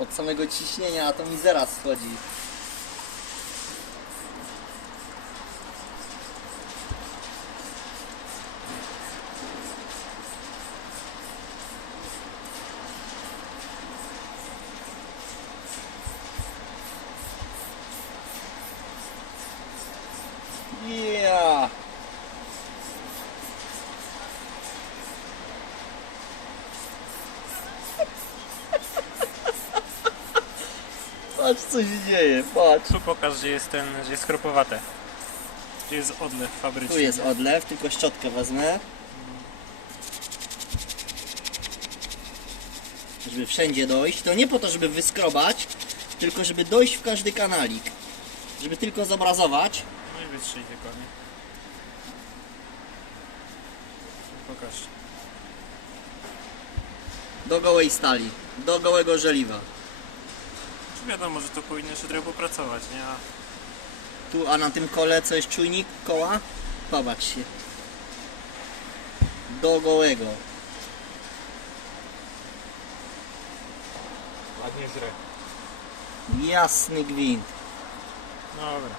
od samego ciśnienia, a to mi zaraz schodzi. Yeah. Patrz co się dzieje, patrz. Tu pokaż, gdzie jest ten, gdzie jest chropowate. Gdzie jest odlew fabryczny. Tu jest odlew, tylko szczotkę wezmę. Żeby wszędzie dojść. To nie po to, żeby wyskrobać, tylko żeby dojść w każdy kanalik. Żeby tylko zobrazować. No i wytrzyj tylko, nie? Pokaż. Do gołej stali, do gołego żeliwa. Czy wiadomo, że to powinno jeszcze trochę popracować, nie? A Tu, a na tym kole co jest czujnik koła? Popatrz się. Do gołego. ładnie żre. Jasny gwint. Dobra.